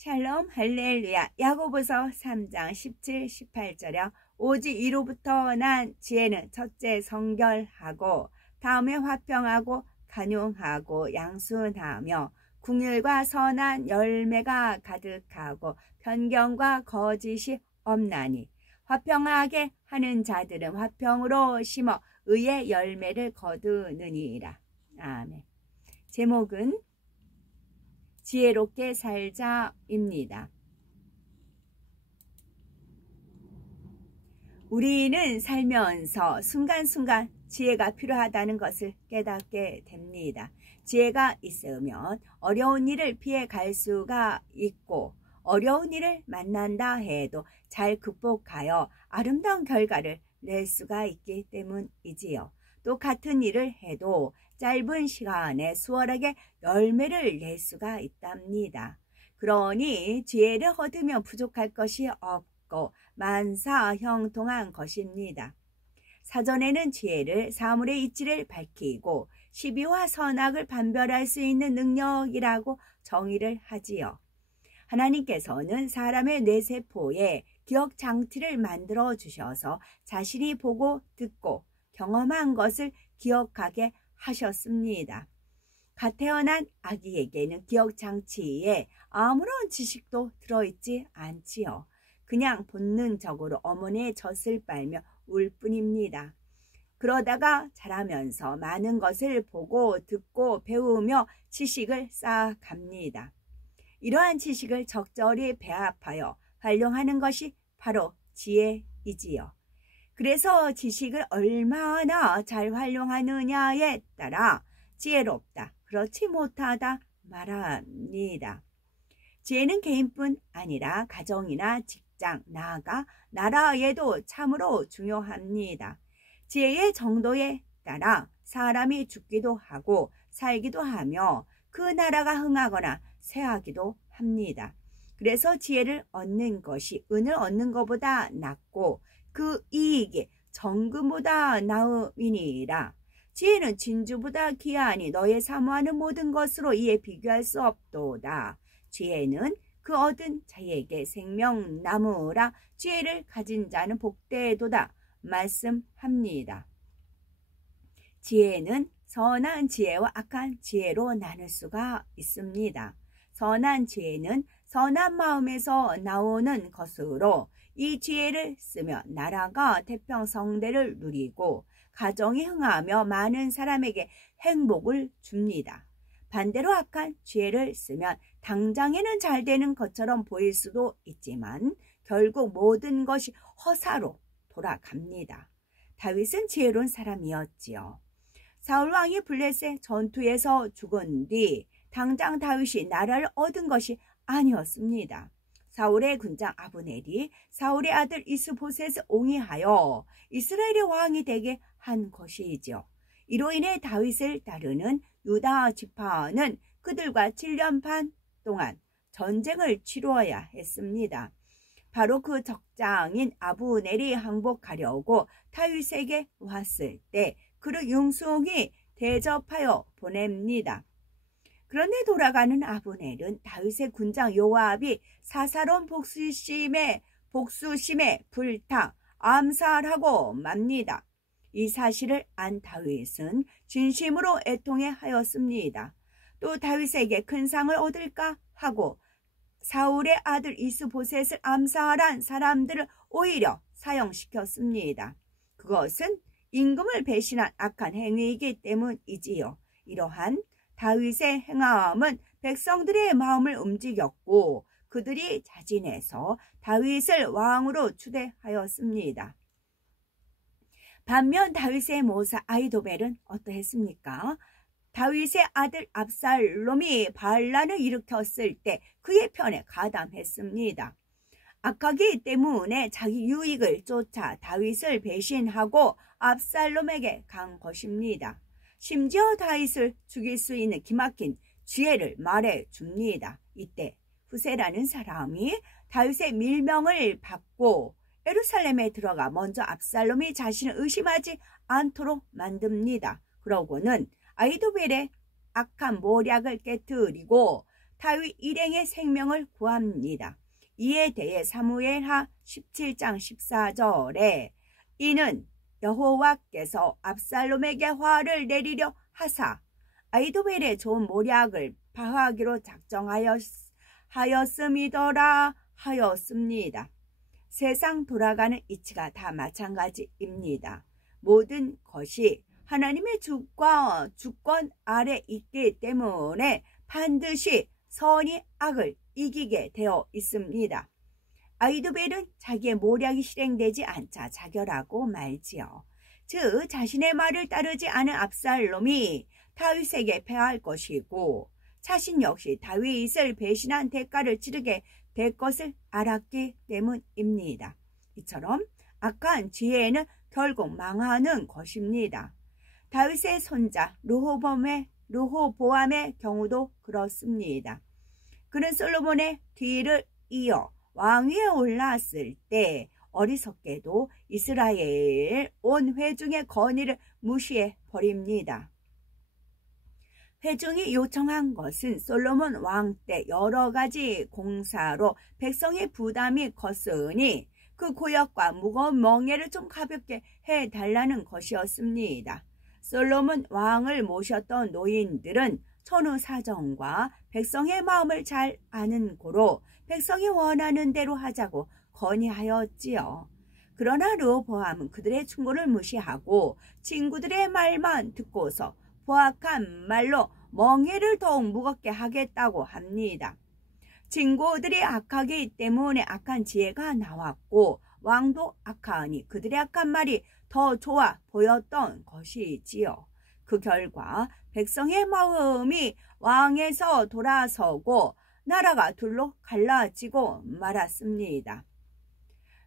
샬롬 할렐루야. 야고보서 3장 17, 18절에 오직 이로부터 난 지혜는 첫째 성결하고 다음에 화평하고 간용하고 양순하며 궁율과 선한 열매가 가득하고 편견과 거짓이 없나니 화평하게 하는 자들은 화평으로 심어 의의 열매를 거두느니라. 아멘. 제목은 지혜롭게 살자입니다. 우리는 살면서 순간순간 지혜가 필요하다는 것을 깨닫게 됩니다. 지혜가 있으면 어려운 일을 피해 갈 수가 있고 어려운 일을 만난다 해도 잘 극복하여 아름다운 결과를 낼 수가 있기 때문이지요. 또 같은 일을 해도 짧은 시간에 수월하게 열매를 낼 수가 있답니다. 그러니 지혜를 얻으면 부족할 것이 없고 만사 형통한 것입니다. 사전에는 지혜를 사물의 이치를 밝히고 시비와 선악을 판별할 수 있는 능력이라고 정의를 하지요. 하나님께서는 사람의 뇌세포에 기억 장치를 만들어 주셔서 자신이 보고 듣고 경험한 것을 기억하게 하셨습니다. 갓 태어난 아기에게는 기억 장치에 아무런 지식도 들어있지 않지요. 그냥 본능적으로 어머니의 젖을 빨며 울 뿐입니다. 그러다가 자라면서 많은 것을 보고 듣고 배우며 지식을 쌓아갑니다. 이러한 지식을 적절히 배합하여 활용하는 것이 바로 지혜이지요. 그래서 지식을 얼마나 잘 활용하느냐에 따라 지혜롭다, 그렇지 못하다 말합니다. 지혜는 개인뿐 아니라 가정이나 직장, 나아가 나라에도 참으로 중요합니다. 지혜의 정도에 따라 사람이 죽기도 하고 살기도 하며 그 나라가 흥하거나 쇠하기도 합니다. 그래서 지혜를 얻는 것이 은을 얻는 것보다 낫고 그 이익이 정금보다 나음이니라. 지혜는 진주보다 귀하니 너의 사모하는 모든 것으로 이에 비교할 수 없도다. 지혜는 그 얻은 자에게 생명나무라. 지혜를 가진 자는 복되도다 말씀합니다. 지혜는 선한 지혜와 악한 지혜로 나눌 수가 있습니다. 선한 지혜는 선한 마음에서 나오는 것으로 이 지혜를 쓰며 나라가 태평성대를 누리고 가정이 흥하며 많은 사람에게 행복을 줍니다. 반대로 악한 지혜를 쓰면 당장에는 잘 되는 것처럼 보일 수도 있지만 결국 모든 것이 허사로 돌아갑니다. 다윗은 지혜로운 사람이었지요. 사울왕이 블레셋 전투에서 죽은 뒤 당장 다윗이 나라를 얻은 것이 아니었습니다. 사울의 군장 아브넬이 사울의 아들 이스보셋을 옹이하여 이스라엘의 왕이 되게 한 것이지요. 이로 인해 다윗을 따르는 유다 지파는 그들과 7년 반 동안 전쟁을 치루어야 했습니다. 바로 그 적장인 아브넬이 항복하려고 다윗에게 왔을 때 그를 융숭이 대접하여 보냅니다. 그런데 돌아가는 아브넬은 다윗의 군장 요압이 사사로운 복수심에 불타 암살하고 맙니다. 이 사실을 안 다윗은 진심으로 애통해 하였습니다. 또 다윗에게 큰 상을 얻을까 하고 사울의 아들 이스보셋을 암살한 사람들을 오히려 사형시켰습니다. 그것은 임금을 배신한 악한 행위이기 때문이지요. 이러한 다윗의 행함은 백성들의 마음을 움직였고 그들이 자진해서 다윗을 왕으로 추대하였습니다. 반면 다윗의 모사 아히도벨은 어떠했습니까? 다윗의 아들 압살롬이 반란을 일으켰을 때 그의 편에 가담했습니다. 악하기 때문에 자기 유익을 쫓아 다윗을 배신하고 압살롬에게 간 것입니다. 심지어 다윗을 죽일 수 있는 기막힌 지혜를 말해 줍니다. 이때 후세라는 사람이 다윗의 밀명을 받고 예루살렘에 들어가 먼저 압살롬이 자신을 의심하지 않도록 만듭니다. 그러고는 아히도벨의 악한 모략을 깨뜨리고 다윗 일행의 생명을 구합니다. 이에 대해 사무엘하 17장 14절에 이는 여호와께서 압살롬에게 화를 내리려 하사 아히도벨의 좋은 모략을 파하기로 작정하였음이더라 하였습니다. 세상 돌아가는 이치가 다 마찬가지입니다. 모든 것이 하나님의 주권 아래 있기 때문에 반드시 선이 악을 이기게 되어 있습니다. 아히도벨은 자기의 모략이 실행되지 않자 자결하고 말지요. 즉 자신의 말을 따르지 않은 압살롬이 다윗에게 패할 것이고 자신 역시 다윗을 배신한 대가를 치르게 될 것을 알았기 때문입니다. 이처럼 악한 지혜는 결국 망하는 것입니다. 다윗의 손자 르호보암의 경우도 그렇습니다. 그는 솔로몬의 뒤를 이어 왕위에 올랐을 때 어리석게도 이스라엘 온 회중의 건의를 무시해 버립니다. 회중이 요청한 것은 솔로몬 왕 때 여러 가지 공사로 백성의 부담이 컸으니 그 고역과 무거운 멍에를 좀 가볍게 해달라는 것이었습니다. 솔로몬 왕을 모셨던 노인들은 천후 사정과 백성의 마음을 잘 아는 고로 백성이 원하는 대로 하자고 건의하였지요. 그러나 르호보암은 그들의 충고를 무시하고 친구들의 말만 듣고서 포악한 말로 멍에를 더욱 무겁게 하겠다고 합니다. 친구들이 악하기 때문에 악한 지혜가 나왔고 왕도 악하니 그들의 악한 말이 더 좋아 보였던 것이지요. 그 결과 백성의 마음이 왕에서 돌아서고 나라가 둘로 갈라지고 말았습니다.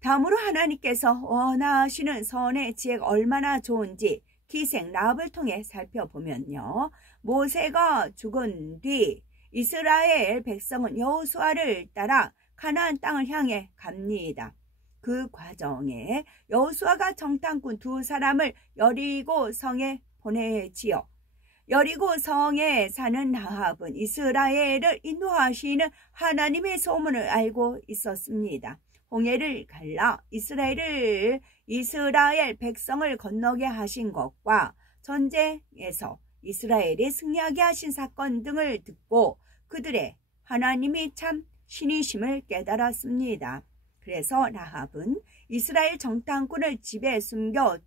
다음으로 하나님께서 원하시는 선의 지혜가 얼마나 좋은지 기생 라합을 통해 살펴보면요. 모세가 죽은 뒤 이스라엘 백성은 여호수아를 따라 가나안 땅을 향해 갑니다. 그 과정에 여호수아가 정탐꾼 두 사람을 여리고 성에 보내지요. 여리고 성에 사는 라합은 이스라엘을 인도하시는 하나님의 소문을 알고 있었습니다. 홍해를 갈라 이스라엘 백성을 건너게 하신 것과 전쟁에서 이스라엘이 승리하게 하신 사건 등을 듣고 그들의 하나님이 참 신이심을 깨달았습니다. 그래서 라합은 이스라엘 정탐꾼을 집에 숨겨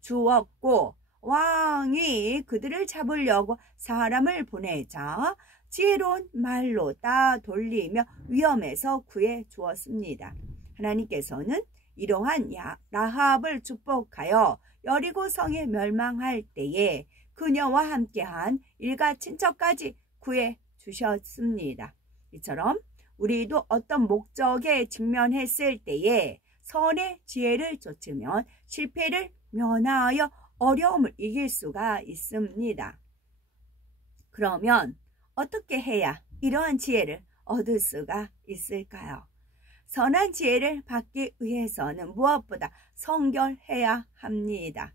주었고 왕이 그들을 잡으려고 사람을 보내자 지혜로운 말로 따돌리며 위험에서 구해 주었습니다. 하나님께서는 이러한 라합을 축복하여 여리고 성에 멸망할 때에 그녀와 함께한 일가 친척까지 구해 주셨습니다. 이처럼 우리도 어떤 목적에 직면했을 때에 선의 지혜를 쫓으면 실패를 면하여 어려움을 이길 수가 있습니다. 그러면 어떻게 해야 이러한 지혜를 얻을 수가 있을까요? 선한 지혜를 받기 위해서는 무엇보다 성결해야 합니다.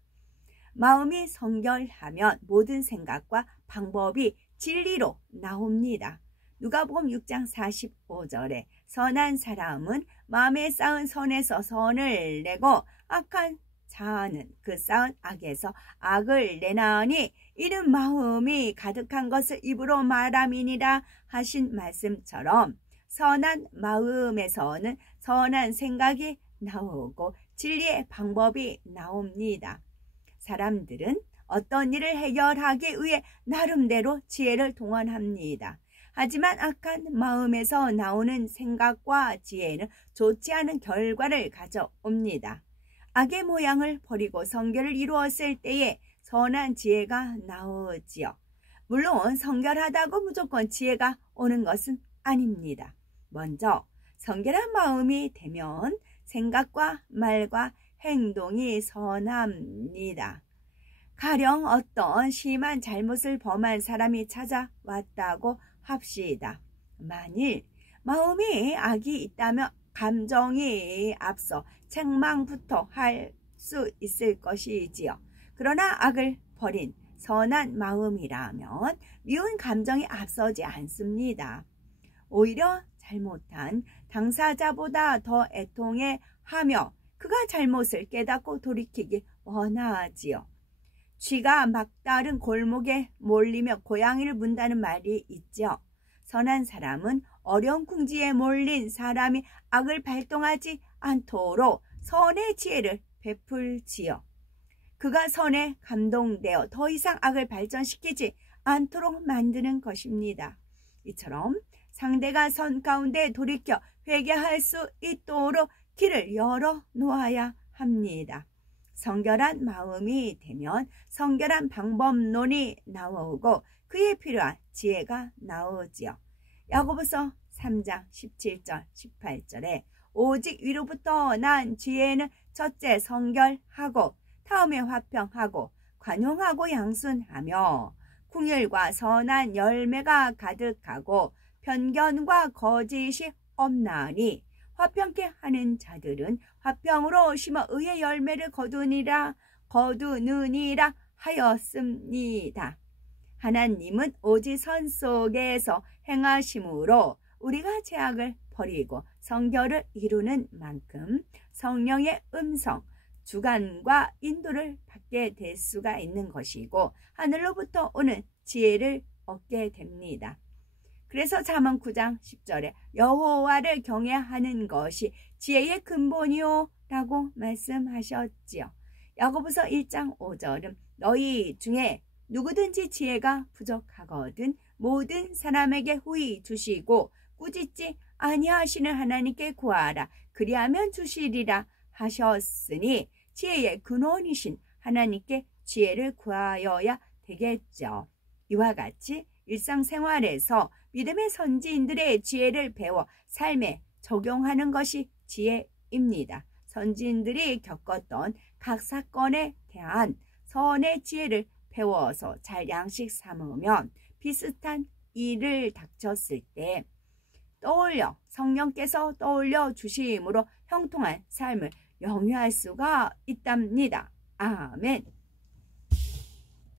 마음이 성결하면 모든 생각과 방법이 진리로 나옵니다. 누가복음 6장 45절에 선한 사람은 마음에 쌓은 선에서 선을 내고 악한 자는 그 쌓은 악에서 악을 내나니 이는 마음이 가득한 것을 입으로 말함이니라 하신 말씀처럼 선한 마음에서는 선한 생각이 나오고 진리의 방법이 나옵니다. 사람들은 어떤 일을 해결하기 위해 나름대로 지혜를 동원합니다. 하지만 악한 마음에서 나오는 생각과 지혜는 좋지 않은 결과를 가져옵니다. 악의 모양을 버리고 성결을 이루었을 때에 선한 지혜가 나오지요. 물론 성결하다고 무조건 지혜가 오는 것은 아닙니다. 먼저 성결한 마음이 되면 생각과 말과 행동이 선합니다. 가령 어떤 심한 잘못을 범한 사람이 찾아왔다고 합시다. 만일 마음에 악이 있다면 감정이 앞서 책망부터 할 수 있을 것이지요. 그러나 악을 버린 선한 마음이라면 미운 감정이 앞서지 않습니다. 오히려 잘못한 당사자보다 더 애통해 하며 그가 잘못을 깨닫고 돌이키기 원하지요. 쥐가 막다른 골목에 몰리며 고양이를 문다는 말이 있죠. 선한 사람은 어려운 궁지에 몰린 사람이 악을 발동하지 않도록 선의 지혜를 베풀지요. 그가 선에 감동되어 더 이상 악을 발전시키지 않도록 만드는 것입니다. 이처럼 상대가 선 가운데 돌이켜 회개할 수 있도록 길을 열어 놓아야 합니다. 성결한 마음이 되면 성결한 방법론이 나오고 그에 필요한 지혜가 나오지요. 야고보서 3장 17절 18절에 오직 위로부터 난 지혜는 첫째 성결하고 다음에 화평하고 관용하고 양순하며 궁율과 선한 열매가 가득하고 편견과 거짓이 없나니 화평케 하는 자들은 화평으로 심어 의의 열매를 거두느니라 하였습니다. 하나님은 오직 선 속에서 행하심으로 우리가 죄악을 버리고 성결을 이루는 만큼 성령의 음성, 주관과 인도를 받게 될 수가 있는 것이고 하늘로부터 오는 지혜를 얻게 됩니다. 그래서 잠언 9장 10절에 여호와를 경외하는 것이 지혜의 근본이요 라고 말씀하셨지요. 야고보서 1장 5절은 너희 중에 누구든지 지혜가 부족하거든 모든 사람에게 후히 주시고 꾸짖지 아니하시는 하나님께 구하라 그리하면 주시리라 하셨으니 지혜의 근원이신 하나님께 지혜를 구하여야 되겠죠. 이와 같이 일상생활에서 믿음의 선지인들의 지혜를 배워 삶에 적용하는 것이 지혜입니다. 선지인들이 겪었던 각 사건에 대한 선의 지혜를 배워서 잘 양식 삼으면 비슷한 일을 닥쳤을 때 성령께서 떠올려 주심으로 형통한 삶을 영위할 수가 있답니다. 아멘.